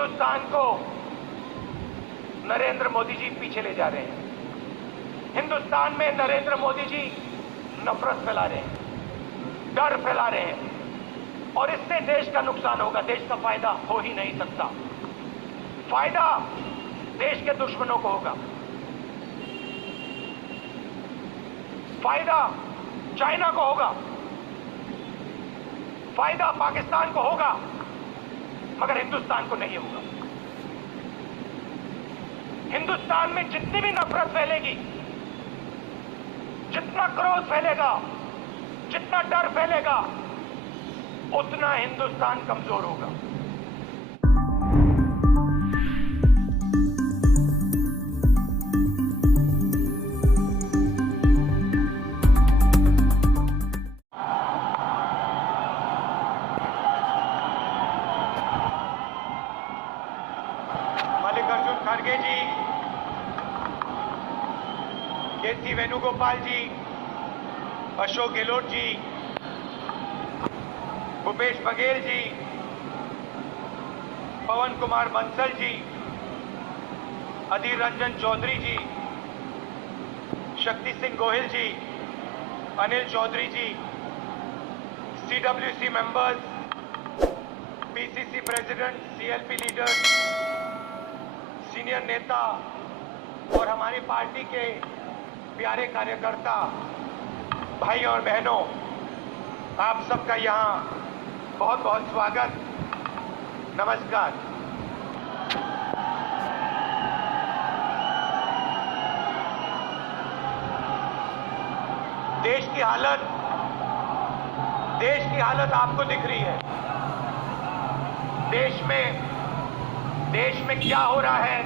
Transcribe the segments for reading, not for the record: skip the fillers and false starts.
हिंदुस्तान को नरेंद्र मोदी जी पीछे ले जा रहे हैं। हिंदुस्तान में नरेंद्र मोदी जी नफरत फैला रहे हैं, डर फैला रहे हैं, और इससे देश का नुकसान होगा। देश का फायदा हो ही नहीं सकता। फायदा देश के दुश्मनों को होगा, फायदा चाइना को होगा, फायदा पाकिस्तान को होगा, मगर हिंदुस्तान को नहीं होगा। हिंदुस्तान में जितनी भी नफरत फैलेगी, जितना क्रोध फैलेगा, जितना डर फैलेगा, उतना हिंदुस्तान कमजोर होगा। मल्लिकार्जुन खड़गे जी, के.सी. वेणुगोपाल जी, अशोक गहलोत जी, भूपेश बघेल जी, पवन कुमार बंसल जी, अधीर रंजन चौधरी जी, शक्ति सिंह गोहिल जी, अनिल चौधरी जी, CWC members, PCC president, CLP leader, senior नेता और हमारी पार्टी के प्यारे कार्यकर्ता, भाई और बहनों, आप सबका यहाँ बहुत बहुत स्वागत, नमस्कार। देश की हालत आपको दिख रही है। देश में क्या हो रहा है,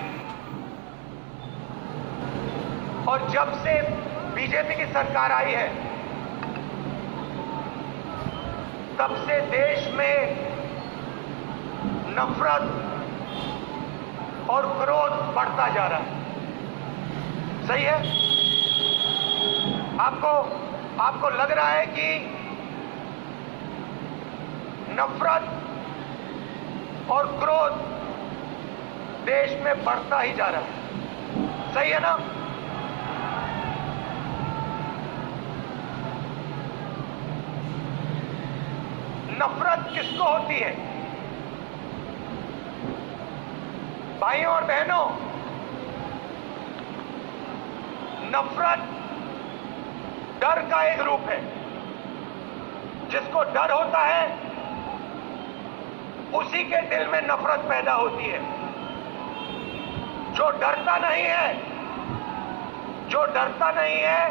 और जब से बीजेपी की सरकार आई है, तब से देश में नफरत और क्रोध बढ़ता जा रहा है। सही है? आपको लग रहा है कि नफरत और क्रोध देश में बढ़ता ही जा रहा है। सही है ना? नफरत किसको होती है? भाइयों और बहनों, नफरत डर का एक रूप है। जिसको डर होता है, उसी के दिल में नफरत पैदा होती है। जो डरता नहीं है,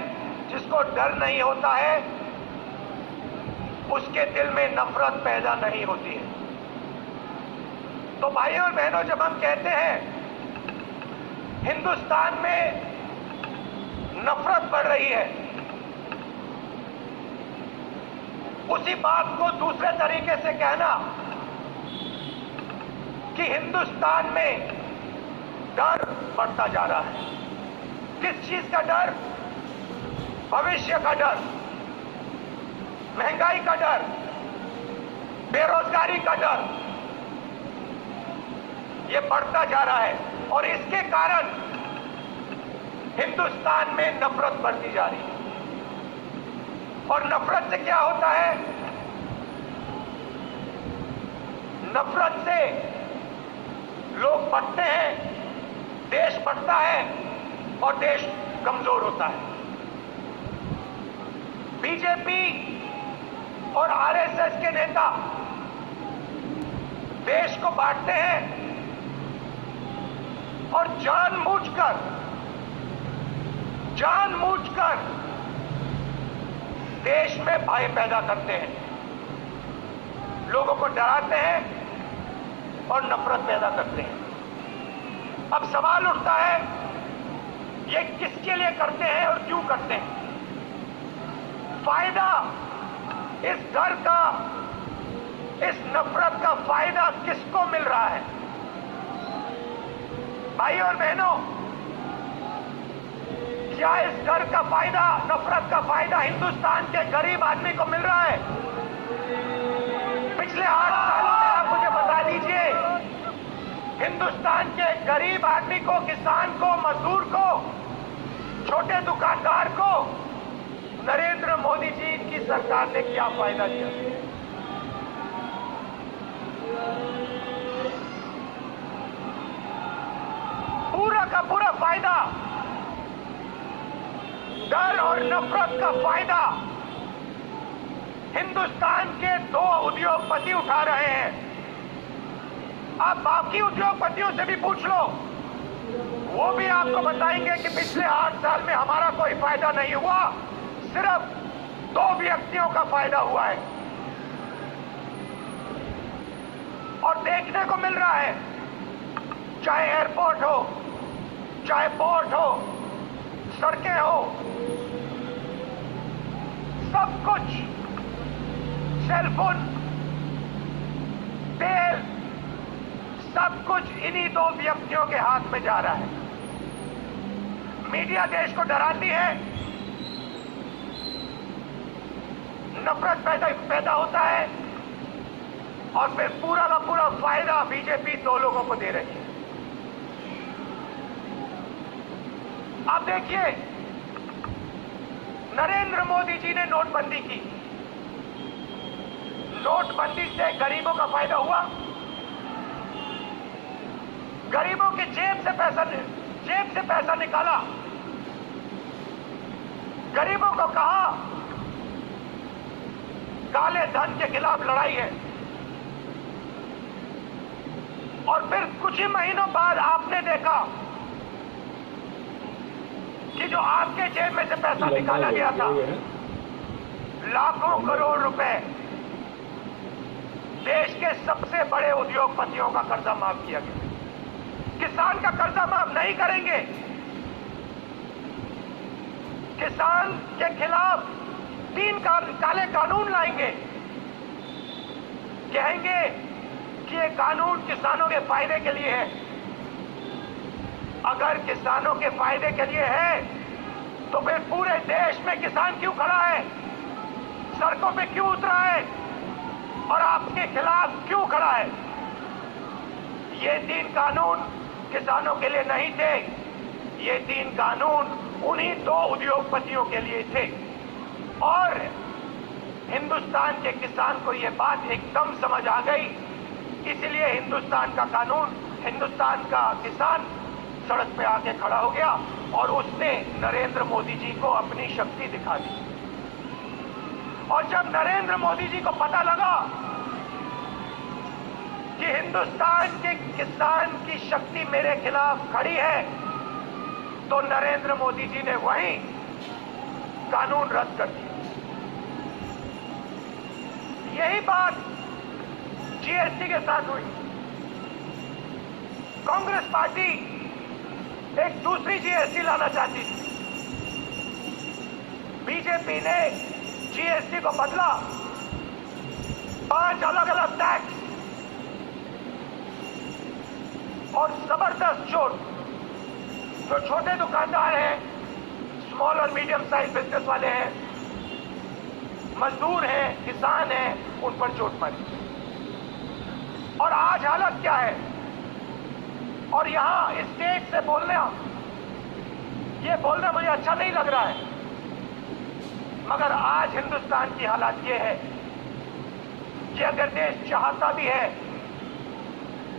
जिसको डर नहीं होता है, उसके दिल में नफरत पैदा नहीं होती है। तो भाइयों और बहनों, जब हम कहते हैं हिंदुस्तान में नफरत बढ़ रही है, उसी बात को दूसरे तरीके से कहना कि हिंदुस्तान में डर बढ़ता जा रहा है। किस चीज का डर? भविष्य का डर, महंगाई का डर, बेरोजगारी का डर, ये बढ़ता जा रहा है। और इसके कारण हिंदुस्तान में नफरत बढ़ती जा रही है। और नफरत से क्या होता है? नफरत से लोग बढ़ते हैं, देश बढ़ता है और देश कमजोर होता है। बीजेपी और आरएसएस के नेता देश को बांटते हैं और जानबूझकर देश में भय पैदा करते हैं, लोगों को डराते हैं और नफरत पैदा करते हैं। अब सवाल उठता है, ये किसके लिए करते हैं और क्यों करते हैं? फायदा इस डर का, इस नफरत का फायदा किसको मिल रहा है? भाई और बहनों, क्या इस डर का फायदा, नफरत का फायदा हिंदुस्तान के गरीब आदमी को मिल रहा है? पिछले 8 सालों में आप मुझे बता दीजिए, हिंदुस्तान के गरीब आदमी को, किसान को, मजदूर को, छोटे दुकानदार को नरेंद्र मोदी जी की सरकार ने क्या फायदा दिया? पूरा का पूरा फायदा डर और नफरत का फायदा हिंदुस्तान के 2 उद्योगपति उठा रहे हैं। आप बाकी उद्योगपतियों से भी पूछ लो, वो भी आपको बताएंगे कि पिछले 8 साल में हमारा कोई फायदा नहीं हुआ, सिर्फ 2 व्यक्तियों का फायदा हुआ है। और देखने को मिल रहा है, चाहे एयरपोर्ट हो, चाहे पोर्ट हो, सड़कें हो, सब कुछ, सेलफोन, तेल, सब कुछ इन्हीं 2 व्यक्तियों के हाथ में जा रहा है। मीडिया देश को डराती है, नफरत पैदा होता है, और फिर पूरा का पूरा फायदा बीजेपी 2 लोगों को दे रही है। आप देखिए, नरेंद्र मोदी जी ने नोटबंदी की। नोटबंदी से गरीबों का फायदा हुआ, गरीबों की जेब से पैसा निकाला, गरीबों को कहा काले धन के खिलाफ लड़ाई है, और फिर कुछ ही महीनों बाद आपने देखा कि जो आपके जेब में से पैसा निकाला गया था, लाखों करोड़ रुपए, देश के सबसे बड़े उद्योगपतियों का कर्जा माफ किया गया। किसान का कर्जा माफ नहीं करेंगे, किसान के खिलाफ 3 काले कानून लाएंगे, कहेंगे कि ये कानून किसानों के फायदे के लिए है। अगर किसानों के फायदे के लिए है तो फिर पूरे देश में किसान क्यों खड़ा है, सड़कों पे क्यों उतरा है और आपके खिलाफ क्यों खड़ा है? ये 3 कानून किसानों के लिए नहीं थे, ये 3 कानून उन्हीं 2 उद्योगपतियों के लिए थे। और हिंदुस्तान के किसान को ये बात एकदम समझ आ गई, इसलिए हिंदुस्तान का कानून, हिंदुस्तान का किसान सड़क पे आके खड़ा हो गया और उसने नरेंद्र मोदी जी को अपनी शक्ति दिखा दी। और जब नरेंद्र मोदी जी को पता लगा कि हिंदुस्तान के किसान की शक्ति मेरे खिलाफ खड़ी है, तो नरेंद्र मोदी जी ने वहीं कानून रद्द कर दिया। यही बात जीएसटी के साथ हुई। कांग्रेस पार्टी एक दूसरी जीएसटी लाना चाहती थी, बीजेपी ने जीएसटी को बदला, 5 अलग अलग टैक्स और जबरदस्त चोट। जो छोटे दुकानदार हैं, स्मॉल और मीडियम साइज बिजनेस वाले हैं, मजदूर हैं, किसान हैं, उन पर चोट मारी। और आज हालत क्या है? और यहां स्टेज से बोलना मुझे अच्छा नहीं लग रहा है, मगर आज हिंदुस्तान की हालत यह है कि अगर देश चाहता भी है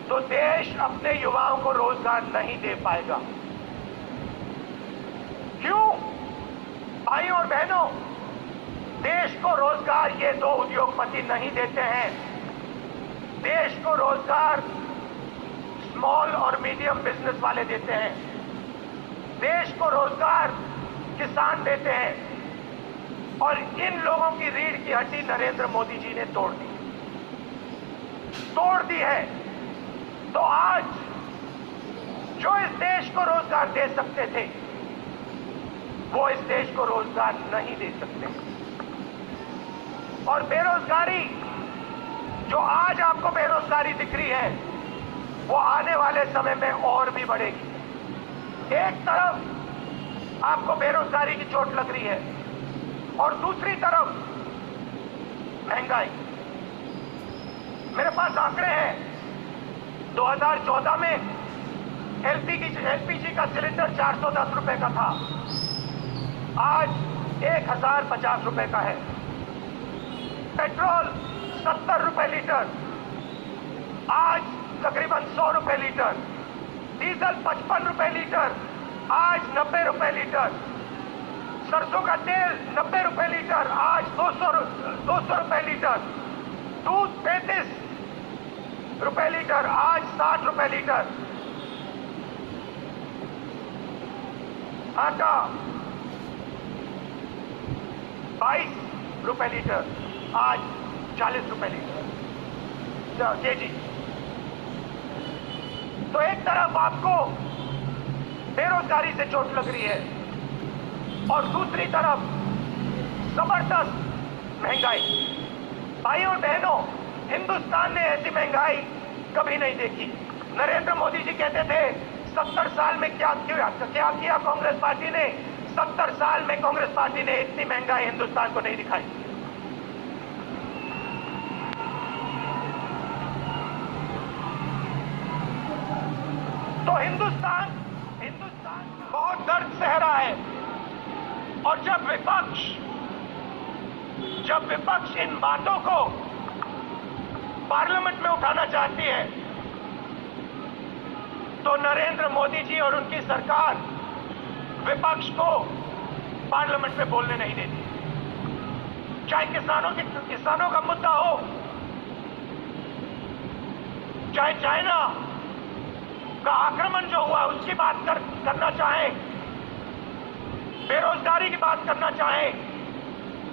तो देश अपने युवाओं को रोजगार नहीं दे पाएगा। क्यों? भाइयों और बहनों, देश को रोजगार ये 2 उद्योगपति नहीं देते हैं। देश को रोजगार स्मॉल और मीडियम बिजनेस वाले देते हैं, देश को रोजगार किसान देते हैं। और इन लोगों की रीढ़ की हड्डी नरेंद्र मोदी जी ने तोड़ दी है। तो आज जो इस देश को रोजगार दे सकते थे, वो इस देश को रोजगार नहीं दे सकते। और बेरोजगारी, जो आज आपको बेरोजगारी दिख रही है, वो आने वाले समय में और भी बढ़ेगी। एक तरफ आपको बेरोजगारी की चोट लग रही है और दूसरी तरफ महंगाई। मेरे पास आंकड़े हैं, 2014 में एलपीजी का सिलेंडर 410 रुपए का था, आज 1050 रुपए का है। पेट्रोल 70 रुपए लीटर, आज तकरीबन 100 रुपए लीटर। डीजल 55 रुपए लीटर, आज 90 रुपए लीटर। सरसों का तेल 90 रुपए लीटर, आज 200 रुपए लीटर। दूध 35 रुपए लीटर, आज 60 रुपए लीटर। आटा 22 रुपए लीटर, आज 40 रुपए लीटर केजी। तो एक तरफ आपको बेरोजगारी से चोट लग रही है और दूसरी तरफ जबरदस्त महंगाई। भाइयों बहनों, हिंदुस्तान ने ऐसी महंगाई कभी नहीं देखी। नरेंद्र मोदी जी कहते थे 70 साल में क्या किया कांग्रेस पार्टी ने। 70 साल में कांग्रेस पार्टी ने इतनी महंगाई हिंदुस्तान को नहीं दिखाई। तो हिंदुस्तान बहुत दर्द सह रहा है। और जब विपक्ष इन बातों को पार्लियामेंट में उठाना चाहती है तो नरेंद्र मोदी जी और उनकी सरकार विपक्ष को पार्लियामेंट में बोलने नहीं देती। चाहे किसानों का मुद्दा हो, चाहे चाइना का आक्रमण जो हुआ उसकी बात करना चाहे, बेरोजगारी की बात करना चाहे,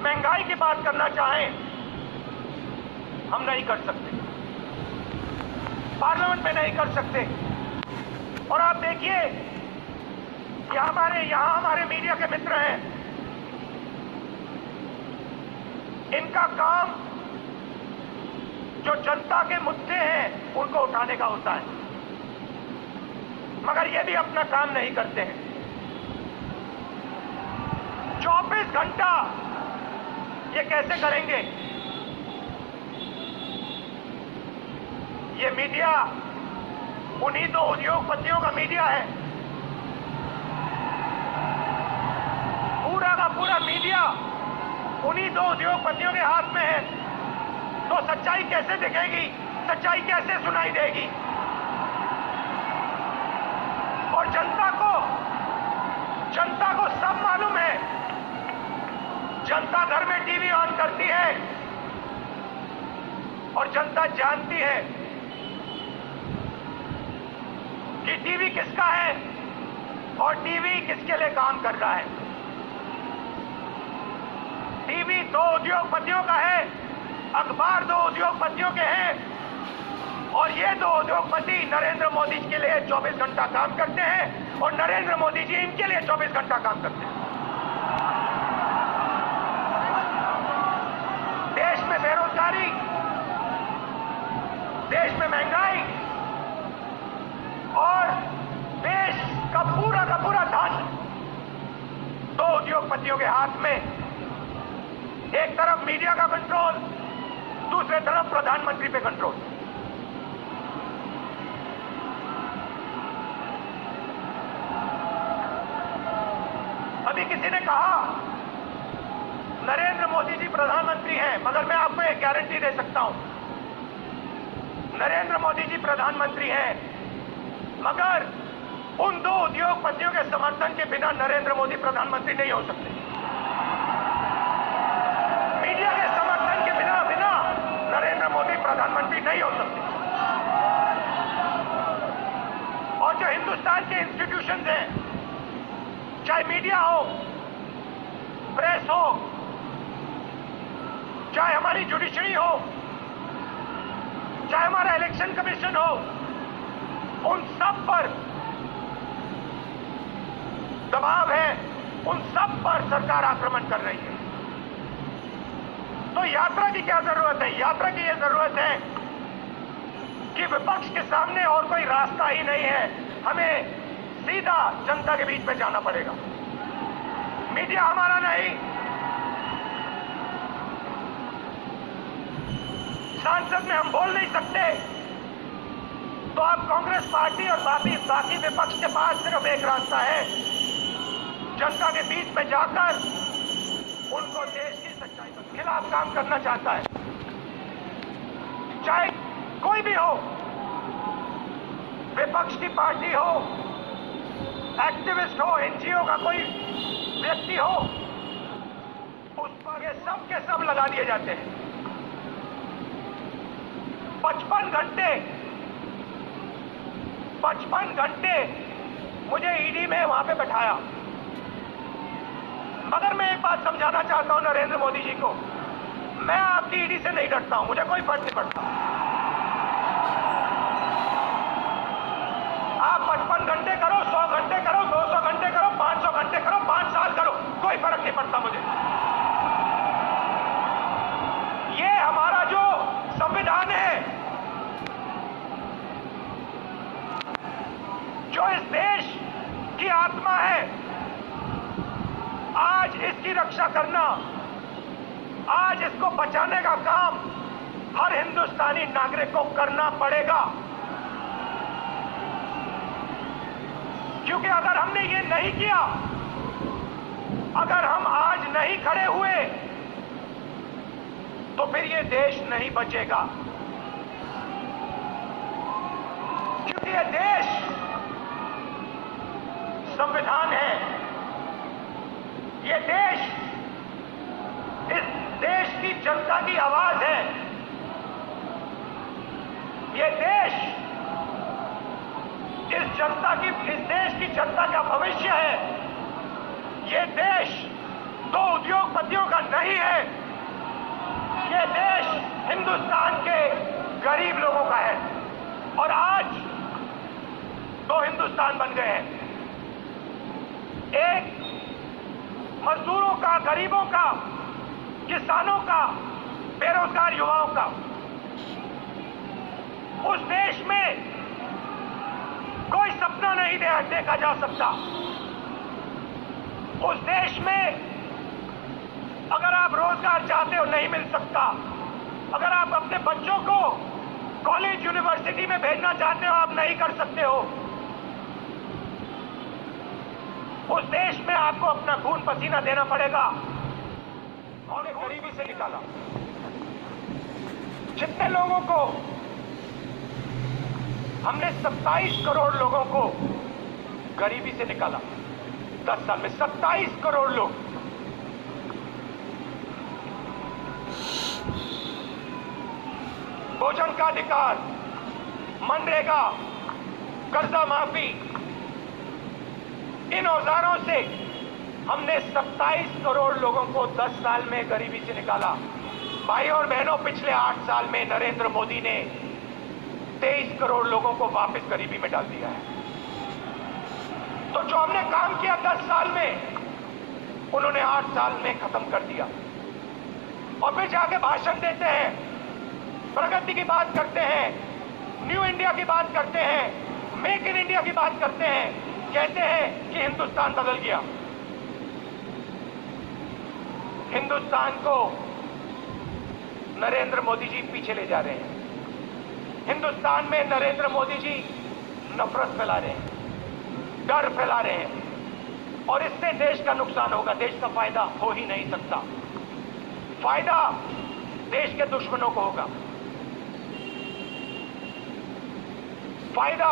महंगाई की बात करना चाहे, हम नहीं कर सकते, पार्लियामेंट में नहीं कर सकते। और आप देखिए कि यहां हमारे मीडिया के मित्र हैं, इनका काम जो जनता के मुद्दे हैं उनको उठाने का होता है, मगर ये भी अपना काम नहीं करते हैं। 24 घंटा ये कैसे करेंगे? ये मीडिया उन्हीं दो उद्योगपतियों का मीडिया है। पूरा का पूरा मीडिया उन्हीं दो उद्योगपतियों के हाथ में है। तो सच्चाई कैसे दिखेगी? सच्चाई कैसे सुनाई देगी? और जनता को सब मालूम है। जनता घर में टीवी ऑन करती है और जनता जानती है कि टीवी किसका है और टीवी किसके लिए काम कर रहा है। टीवी दो उद्योगपतियों का है, अखबार दो उद्योगपतियों के हैं, और ये दो उद्योगपति नरेंद्र मोदी के लिए 24 घंटा काम करते हैं और नरेंद्र मोदी जी इनके लिए 24 घंटा काम करते हैं। देश में बेरोजगारी, देश में महंगाई और देश का पूरा धन दो उद्योगपतियों के हाथ में। एक तरफ मीडिया का कंट्रोल, दूसरे तरफ प्रधानमंत्री पे कंट्रोल। अभी किसी ने कहा नरेंद्र मोदी जी प्रधानमंत्री हैं, मगर मैं आपको एक गारंटी दे सकता हूं, नरेंद्र मोदी जी प्रधानमंत्री हैं, मगर उन दो उद्योगपतियों के समर्थन के बिना नरेंद्र मोदी प्रधानमंत्री नहीं हो सकते। मीडिया के समर्थन के बिना नरेंद्र मोदी प्रधानमंत्री नहीं हो सकते। और जो हिंदुस्तान के इंस्टीट्यूशंस हैं, चाहे मीडिया हो, प्रेस हो, चाहे हमारी जुडिशरी हो, चाहे हमारा इलेक्शन कमीशन हो, उन सब पर दबाव है, उन सब पर सरकार आक्रमण कर रही है। तो यात्रा की क्या जरूरत है? यात्रा की यह जरूरत है कि विपक्ष के सामने और कोई रास्ता ही नहीं है, हमें सीधा जनता के बीच में जाना पड़ेगा। मीडिया हमारा नहीं, सांसद में हम बोल नहीं सकते तो अब कांग्रेस पार्टी और बाकी विपक्ष के पास सिर्फ एक रास्ता है, जनता के बीच में जाकर उनको देश की सच्चाई के खिलाफ काम करना चाहता है। चाहे कोई भी हो, विपक्ष की पार्टी हो, एक्टिविस्ट हो, एनजीओ का कोई व्यक्ति हो, उस पर ये सब के सब लगा दिए जाते हैं। 55 घंटे मुझे ईडी में वहां पे बैठाया। मगर मैं एक बात समझाना चाहता हूं नरेंद्र मोदी जी को, मैं आपकी ईडी से नहीं डरता हूं, मुझे कोई फर्क नहीं पड़ता। आप 55 घंटे करो, 100 घंटे करो, 200 घंटे करो, 500 घंटे करो, 5 साल करो, कोई फर्क नहीं पड़ता मुझे। ये हमारा जो संविधान है, जो इस देश की आत्मा है, आज इसकी रक्षा करना, आज इसको बचाने का काम हर हिंदुस्तानी नागरिक को करना पड़ेगा। क्योंकि अगर हमने ये नहीं किया, अगर हम आज नहीं खड़े हुए, तो फिर ये देश नहीं बचेगा। क्योंकि ये देश संविधान है, ये देश इस देश की जनता की आवाज है, ये देश इस देश की जनता का भविष्य है। ये देश दो उद्योगपतियों का नहीं है, ये देश हिंदुस्तान के गरीब लोगों का है। और आज दो हिंदुस्तान बन गए हैं, एक मजदूरों का, गरीबों का, किसानों का, बेरोजगार युवाओं का। उस देश में कोई सपना नहीं देखा जा सकता। उस देश में अगर आप रोजगार चाहते हो नहीं मिल सकता, अगर आप अपने बच्चों को कॉलेज यूनिवर्सिटी में भेजना चाहते हो आप नहीं कर सकते हो। उस देश में आपको अपना खून पसीना देना पड़ेगा। हमने गरीबी से निकाला, जितने लोगों को हमने 27 करोड़ लोगों को गरीबी से निकाला 10 साल में, 27 करोड़ लोग। भोजन का अधिकार, मनरेगा, कर्जा माफी, इन औजारों से हमने 27 करोड़ लोगों को 10 साल में गरीबी से निकाला। भाई और बहनों, पिछले 8 साल में नरेंद्र मोदी ने 23 करोड़ लोगों को वापस गरीबी में डाल दिया है। तो जो हमने काम किया 10 साल में, उन्होंने 8 साल में खत्म कर दिया। और फिर जाके भाषण देते हैं, प्रगति की बात करते हैं, न्यू इंडिया की बात करते हैं, मेक इन इंडिया की बात करते हैं, कहते हैं कि हिंदुस्तान बदल गया। हिंदुस्तान को नरेंद्र मोदी जी पीछे ले जा रहे हैं। हिंदुस्तान में नरेंद्र मोदी जी नफरत फैला रहे हैं, डर फैला रहे हैं, और इससे देश का नुकसान होगा, देश का फायदा हो ही नहीं सकता। फायदा देश के दुश्मनों को होगा, फायदा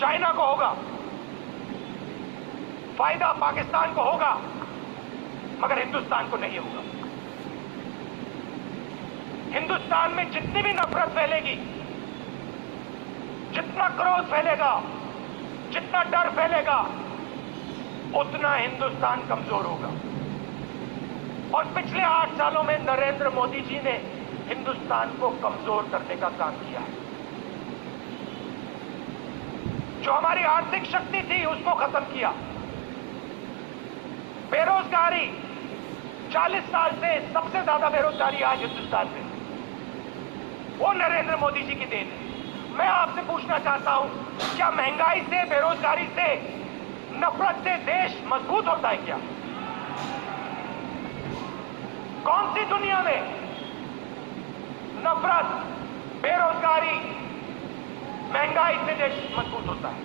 चाइना को होगा, फायदा पाकिस्तान को होगा, मगर हिंदुस्तान को नहीं होगा। हिंदुस्तान में जितनी भी नफरत फैलेगी, जितना क्रोध फैलेगा, जितना डर फैलेगा, उतना हिंदुस्तान कमजोर होगा। और पिछले 8 सालों में नरेंद्र मोदी जी ने हिंदुस्तान को कमजोर करने का काम किया है। जो हमारी आर्थिक शक्ति थी उसको खत्म किया। बेरोजगारी, 40 साल से सबसे ज्यादा बेरोजगारी आज हिंदुस्तान में, वो नरेंद्र मोदी जी की देन है। मैं आपसे पूछना चाहता हूं, क्या महंगाई से, बेरोजगारी से, नफरत से देश मजबूत होता है क्या? कौन सी दुनिया में नफरत, बेरोजगारी, महंगाई से देश मजबूत होता है,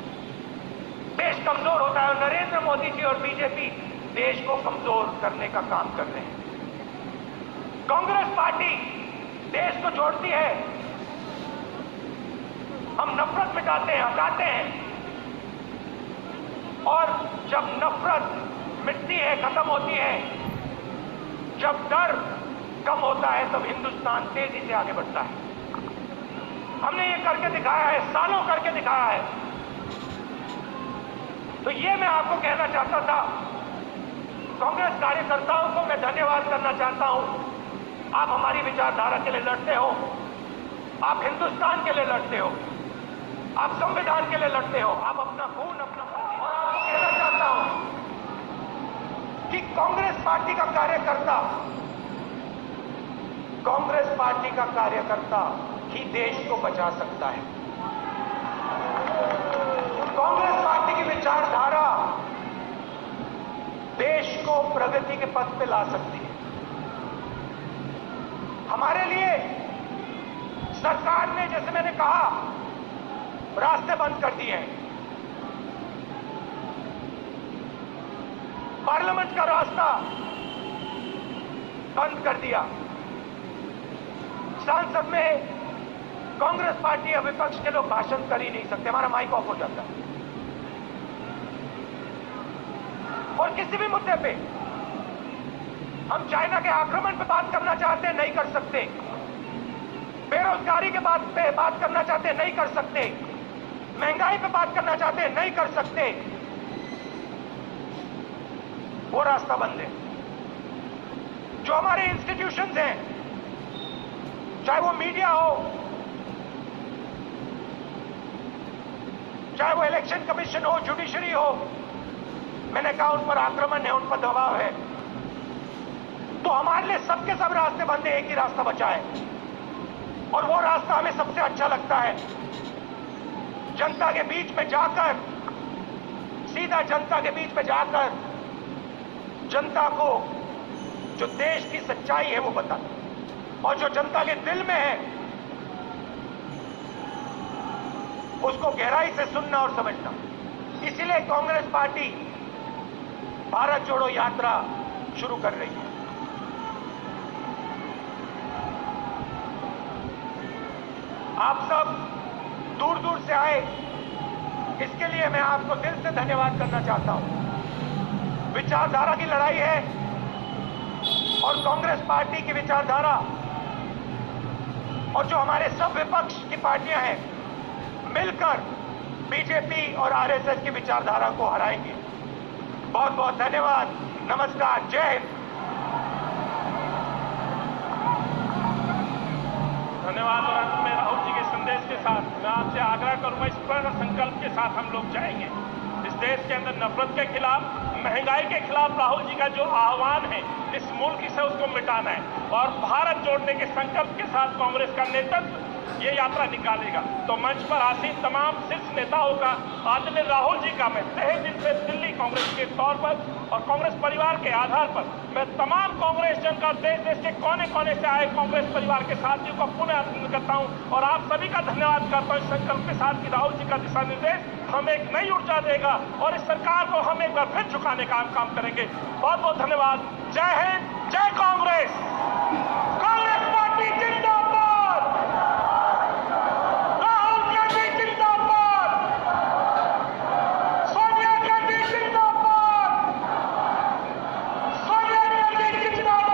देश कमजोर होता है। और नरेंद्र मोदी जी और बीजेपी देश को कमजोर करने का काम कर रहे हैं। कांग्रेस पार्टी देश को जोड़ती है, हम नफरत मिटाते हैं, हटाते हैं। और जब नफरत मिटती है, खत्म होती है, जब डर कम होता है, तब हिंदुस्तान तेजी से आगे बढ़ता है। हमने ये करके दिखाया है, सालों करके दिखाया है। तो ये मैं आपको कहना चाहता था। कांग्रेस कार्यकर्ताओं को मैं धन्यवाद करना चाहता हूं। आप हमारी विचारधारा के लिए लड़ते हो, आप हिंदुस्तान के लिए लड़ते हो, आप संविधान के लिए लड़ते हो, आप अपना खून, अपना पसीना। और आपको कहना चाहता हूं कि कांग्रेस पार्टी का कार्यकर्ता ही देश को बचा सकता है। कांग्रेस पार्टी की विचारधारा देश को प्रगति के पथ पे ला सकती है। हमारे लिए सरकार ने, जैसे मैंने कहा, रास्ते बंद कर दिए हैं। पार्लियामेंट का रास्ता बंद कर दिया। संसद में कांग्रेस पार्टी या विपक्ष के लोग भाषण कर ही नहीं सकते, हमारा माइक ऑफ हो जाता है। और किसी भी मुद्दे पे हम चाइना के आक्रमण पे बात करना चाहते हैं, नहीं कर सकते। बेरोजगारी के बात पे बात करना चाहते हैं, नहीं कर सकते। महंगाई पे बात करना चाहते हैं, नहीं कर सकते। वो रास्ता बंद है। जो हमारे इंस्टीट्यूशंस हैं, चाहे वो मीडिया हो, चाहे वो इलेक्शन कमीशन हो, जुडिशरी हो, मैंने कहा उन पर आक्रमण है, उन पर दबाव है। तो हमारे लिए सबके सब रास्ते बंद है, एक ही रास्ता बचा है। और वो रास्ता हमें सबसे अच्छा लगता है। जनता के बीच में जाकर, सीधा जनता के बीच में जाकर जनता को जो देश की सच्चाई है वो बताना, और जो जनता के दिल में है उसको गहराई से सुनना और समझना। इसीलिए कांग्रेस पार्टी भारत जोड़ो यात्रा शुरू कर रही है। आप सब दूर दूर से आए, इसके लिए मैं आपको दिल से धन्यवाद करना चाहता हूं। विचारधारा की लड़ाई है और कांग्रेस पार्टी की विचारधारा और जो हमारे सब विपक्ष की पार्टियां हैं मिलकर बीजेपी और आरएसएस की विचारधारा को हराएंगे। बहुत बहुत धन्यवाद। नमस्कार। जय हिंद। धन्यवाद। और अंत में राहुल जी के संदेश के साथ मैं आपसे आग्रह करूंगा, इस प्रण संकल्प के साथ हम लोग जाएंगे। इस देश के अंदर नफरत के खिलाफ, महंगाई के खिलाफ राहुल जी का जो आह्वान है, इस मुल्क से उसको मिटाना है। और भारत जोड़ने के संकल्प के साथ कांग्रेस का नेतृत्व ये यात्रा निकालेगा। तो मंच पर आसीन तमाम शीर्ष नेताओं का, आदरणीय राहुल जी का मैं तहे दिल से दिल्ली कांग्रेस के तौर पर और कांग्रेस परिवार के आधार पर मैं तमाम कांग्रेस जन का, देश के कोने कोने से आए कांग्रेस परिवार के साथियों का पुनः अभिनंदन करता हूं और आप सभी का धन्यवाद करता हूं इस संकल्प के साथ कि राहुल जी का दिशा निर्देश हमें एक नई ऊर्जा देगा और इस सरकार को हम एक बार फिर झुकाने का काम करेंगे। बहुत बहुत धन्यवाद। जय हिंद, जय कांग्रेस। कांग्रेस पार्टी जिंदाबाद, राहुल गांधी जिंदाबाद, सोनिया गांधी जिंदाबाद, सोनिया गांधी जिंदाबाद।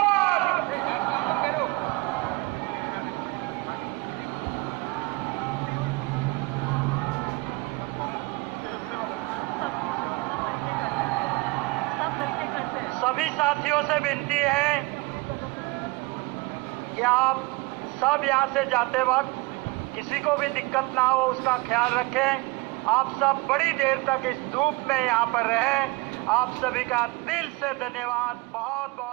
सभी साथियों से विनती है कि आप सब यहां से जाते वक्त किसी को भी दिक्कत ना हो उसका ख्याल रखें। आप सब बड़ी देर तक इस धूप में यहां पर रहें। आप सभी का दिल से धन्यवाद। बहुत बहुत